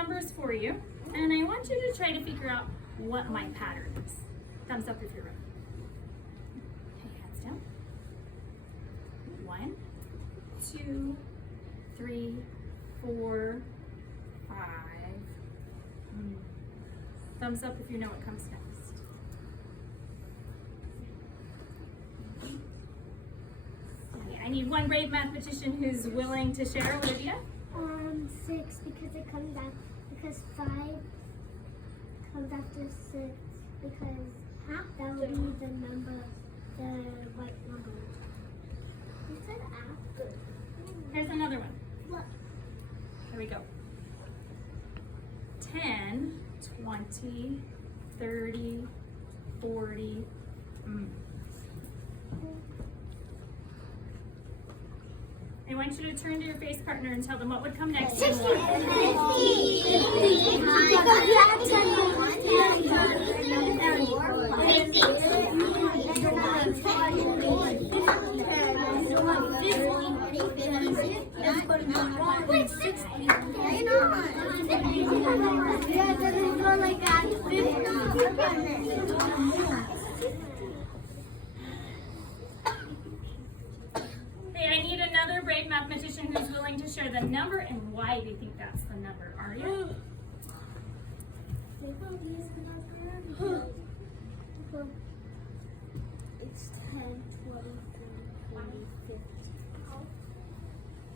numbers for you, and I want you to try to figure out what my pattern is. Thumbs up if you're ready. Okay, hands down. 1, 2, 3, 4, 5. Thumbs up if you know what comes next. Okay, I need one brave mathematician who's willing to share. Olivia? 6 because it comes out, because 5 comes after 6 because that would be the number, the right number. You said after. Here's another one. What? Here we go. 10, 20, 30, 40. I want you to turn to your face partner and tell them what would come next. 60. I need another brave mathematician who's willing to share the number and why they think that's the number. Are you? It's 10, 20, 40, 50.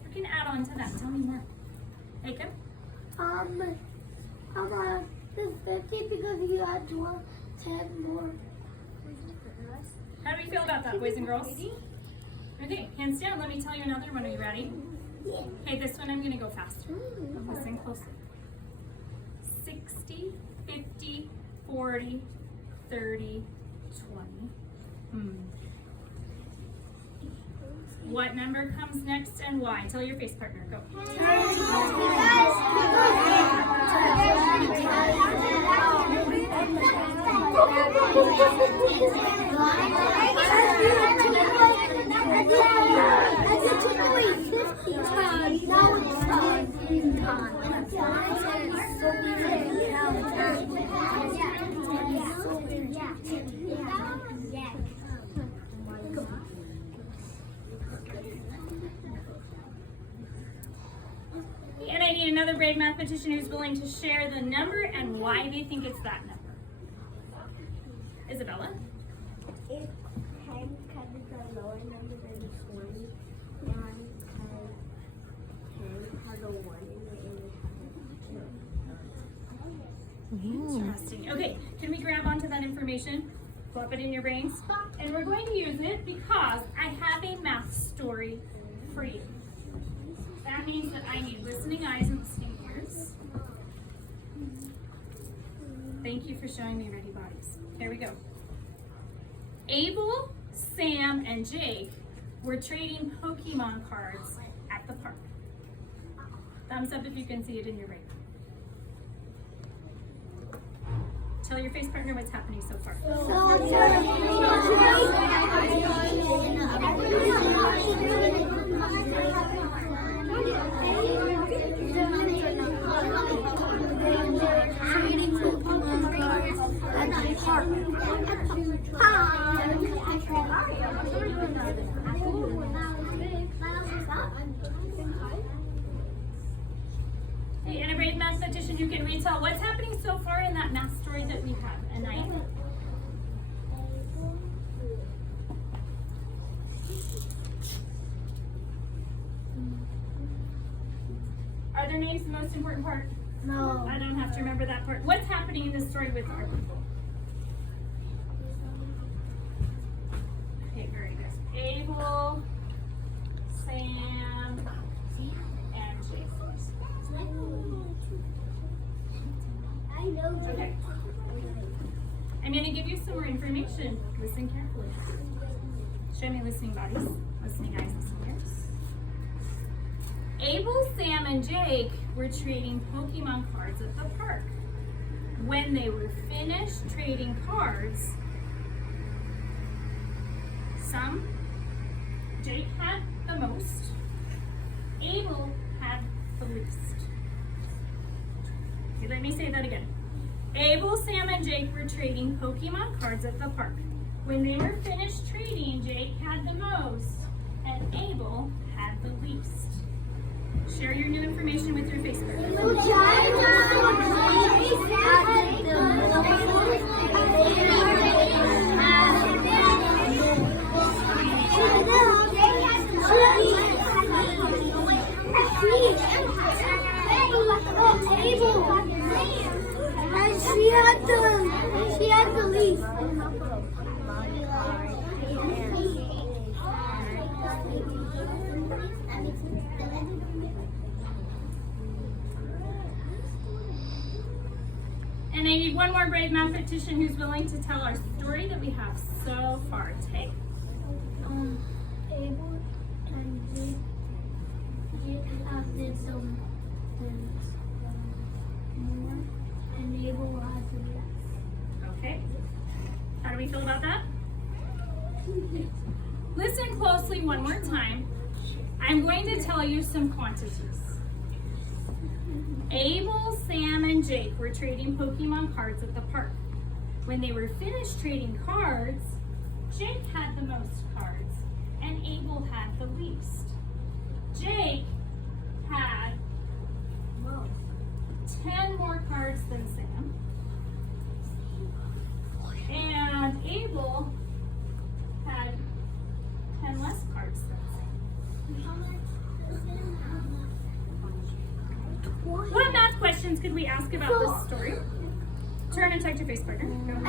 You can add on to that. Tell me more. Jacob? It's 50 because you add 12, 10 more. How do we feel about that, boys and girls? Okay, hands down. Let me tell you another one. Are you ready? Yeah. Okay, this one I'm going to go faster. Listen closely. 60, 50, 40, 30, 20. What number comes next and why? Tell your face partner. Go. And I need another brave mathematician who's willing to share the number and why they think it's that number. Isabella? It's 10 because it's a lower number than 20, and 10 has a 1 in it. Interesting. Okay, can we grab onto that information? Plop it in your brains. And we're going to use it because I have a math story for you. That means that I need listening eyes and listening ears. Thank you for showing me ready bodies. Here we go. Abel, Sam, and Jake were trading Pokemon cards at the park. Thumbs up if you can see it in your brain. Tell your face partner what's happening so far. Hey, and a brave mathematician who can retell what's happening so far in that math story that we have. Anaya? Are their names the most important part? No. I don't have to remember that part. What's happening in this story with our people? Okay, very good. Abel, Sam, and Jake. I know. Okay. I'm going to give you some more information. Listen carefully. Show me listening bodies, listening eyes, listening ears. Abel, Sam, and Jake were trading Pokemon cards at the park. When they were finished trading cards, Jake had the most, Abel had the least. Okay, let me say that again. Abel, Sam, and Jake were trading Pokemon cards at the park. When they were finished trading, Jake had the most and Abel had the least. Share your new information with your Facebook. She had the least. And I need one more brave mathematician who's willing to tell our story that we have so far. Tay. Abel and Jake did some more, and Abel had the less. Okay. How do we feel about that? Listen closely one more time. I'm going to tell you some quantities. Abel, Sam, and Jake were trading Pokemon cards at the park. When they were finished trading cards, Jake had the most cards and Abel had the least. Jake had 10 more cards than Sam. And Abel had 10 less cards than Sam. What math questions could we ask about this story? Turn and talk to your face partner. Go.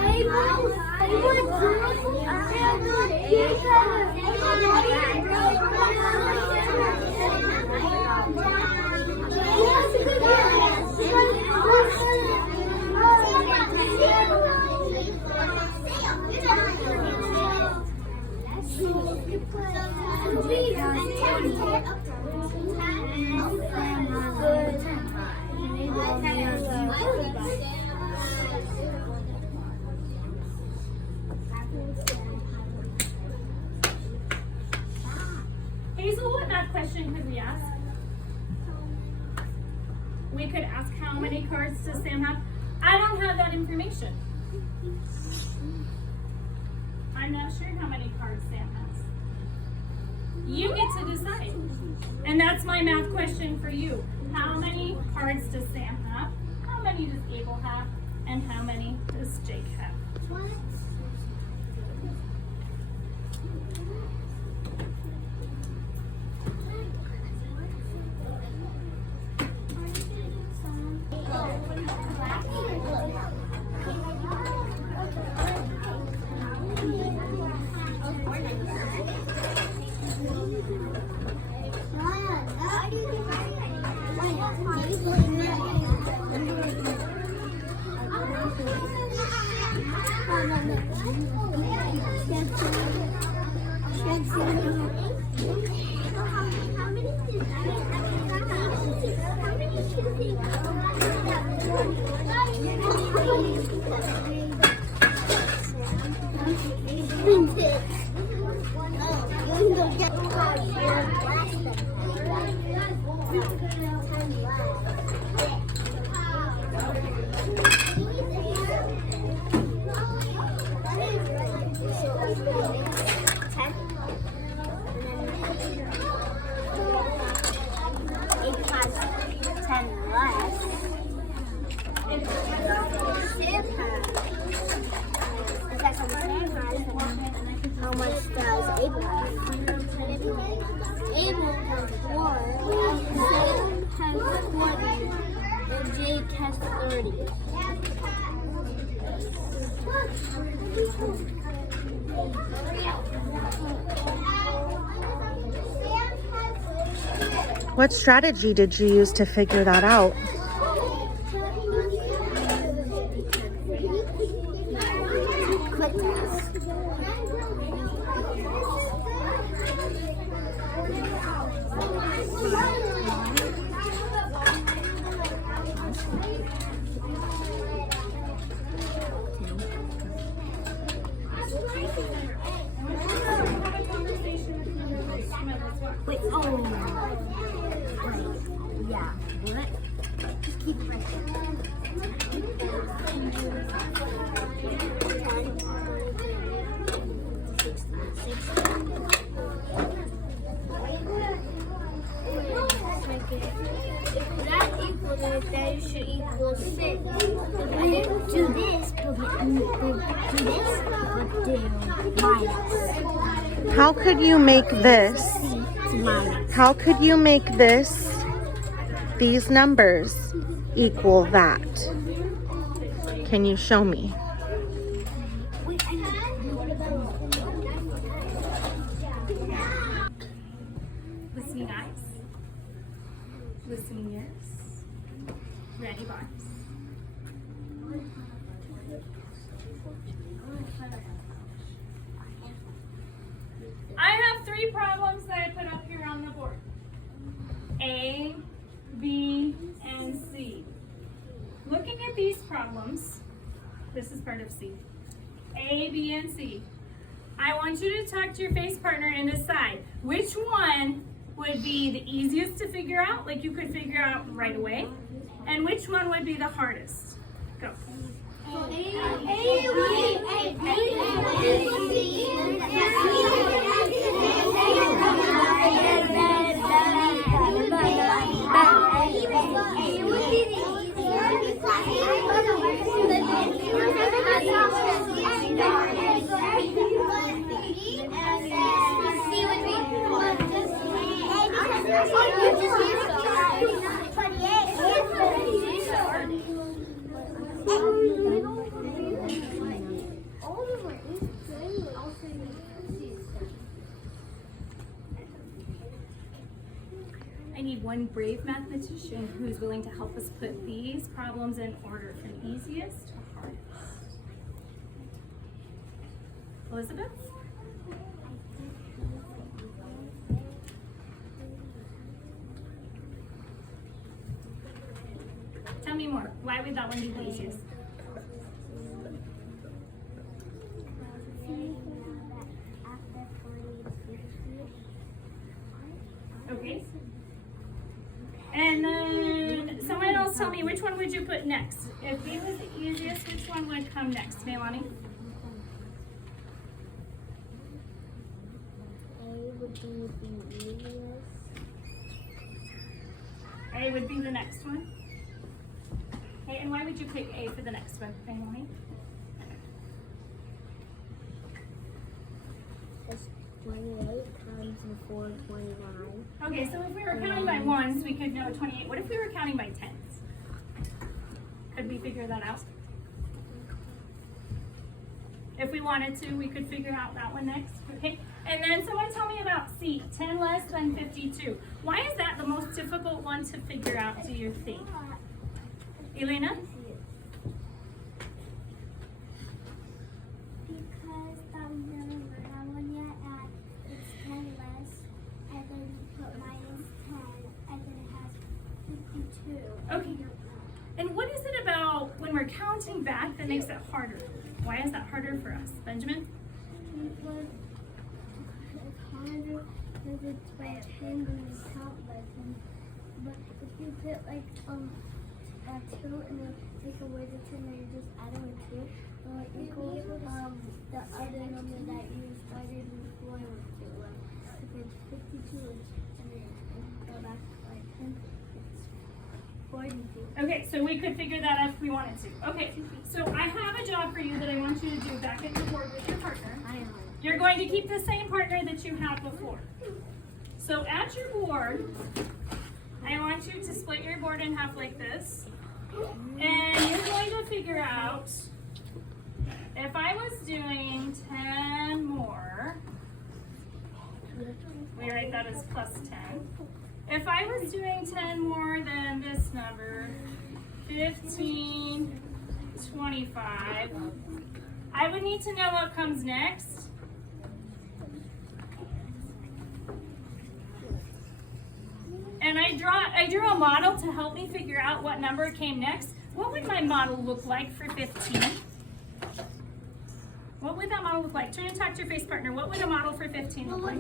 Hazel, what math question could we ask? We could ask how many cards does Sam have? I don't have that information. I'm not sure how many cards Sam has. You get to decide. And that's my math question for you. How many cards does Sam have? How many does Abel have? And how many does Jake have? How much does Abel have? Abel has 4, Sam has 20, and Jake has 30. What strategy did you use to figure that out? Quick test. Wait, oh. Wait, yeah. What? Just keep it right there. That equals it, then it should equal 6. But I didn't do this, but do this, but do minus. How could you make this? To minus. How could you make this, these numbers, equal that? Can you show me? Listening eyes. Listening ears. Ready, box. I have 3 problems that I put up here on the board. A, B, and C. Looking at these problems, this is part of C. A, B, and C. I want you to talk to your face partner and decide which one would be the easiest to figure out, like you could figure out right away, and which one would be the hardest. Go. I need one brave mathematician who's willing to help us put these problems in order from easiest to hardest. Elizabeth? Tell me more. Why would that one be the easiest? Okay. And then someone else tell me which one would you put next? If B was the easiest, which one would come next? Melanie? A would be the easiest. A would be the next one. Okay, and why would you pick A for the next one, Melanie? That's 28 times 4, 29. Okay, so if we were counting by ones, we could know 28. What if we were counting by tens? Could we figure that out? If we wanted to, we could figure out that one next. Okay, and then someone tell me about C, 10 less than 52. Why is that the most difficult one to figure out, do you think? Elena? Because I'm never learned that one yet, and it's 10 less, and then you put minus 10, and then it has 52. Okay. And what is it about when we're counting back that makes it harder? Why is that harder for us? Benjamin? Because it's harder because it's by 10 when you count by 10. But if you put like a 2 and then take away the 10 and you just add it with 2, or equals the other number that you started before with 2. Like if it's 52 and then go back by 10, it's 42. Okay, so we could figure that out if we wanted to. Okay, so I have a job for you that I want you to do back at your board with your partner. You're going to keep the same partner that you had before. So at your board, I want you to split your board in half like this. And you're going to figure out, if I was doing 10 more, we write that as plus 10. If I was doing 10 more than this number, 15, 25, I would need to know what comes next. And I drew a model to help me figure out what number came next. What would my model look like for 15? What would that model look like? Turn and talk to your face partner. What would a model for 15 look like?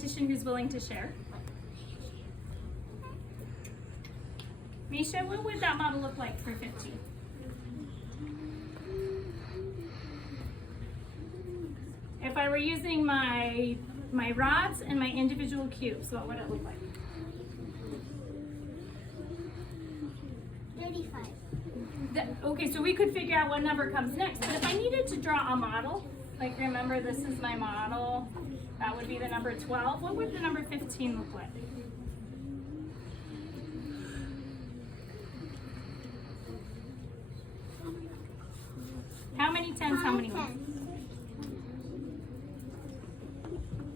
mathematician who's willing to share? Misha, what would that model look like for 15? If I were using my rods and my individual cubes, what would it look like? 35. Okay, so we could figure out what number comes next. But if I needed to draw a model, like remember this is my model, that would be the number 12. What would the number 15 look like? How many tens, how many ones?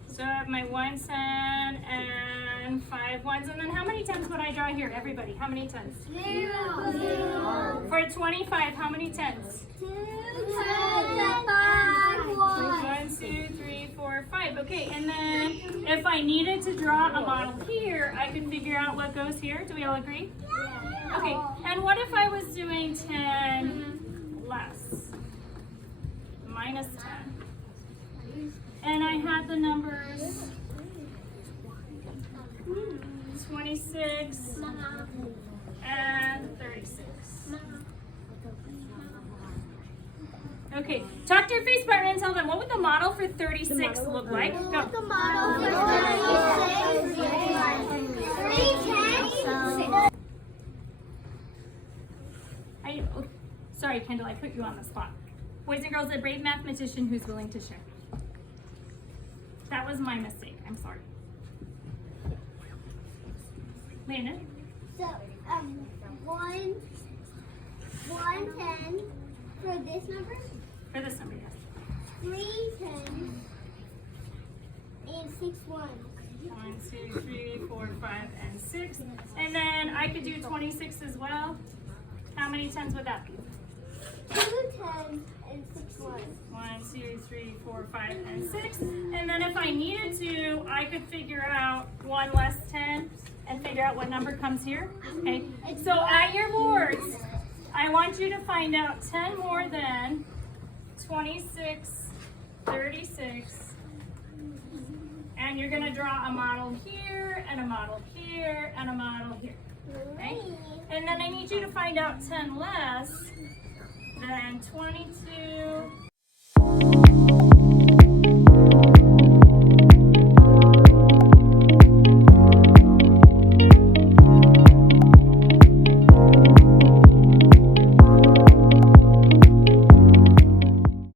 So I have my 1 10 and 5 ones. And then how many tens would I draw here? Everybody, how many tens? 0. For 25, how many tens? 2 10 5 1, 2, 3, 4, 5. Okay, and then if I needed to draw a model here, I could figure out what goes here. Do we all agree? Okay, and what if I was doing 10 less? Minus 10. And I had the numbers 26 and 36. Okay, talk to your face partner and tell them what would the model for 36 look like? Go. The model for 36 Sorry, Kendall, I put you on the spot. Boys and girls, a brave mathematician who's willing to share. That was my mistake. I'm sorry. Landon? So, 1 10 for this number, For this number, yes. 3 10 and 6 1. 1, 2, 3, 4, 5, and 6. And then I could do 26 as well. How many tens would that be? 2 10 and 6 1. 1, 2, 3, 4, 5, and 6. And then if I needed to, I could figure out 1 less 10 and figure out what number comes here. Okay, so at your boards, I want you to find out 10 more than 26, 36, and you're gonna draw a model here, and a model here, and a model here. Okay? And then I need you to find out 10 less than 22.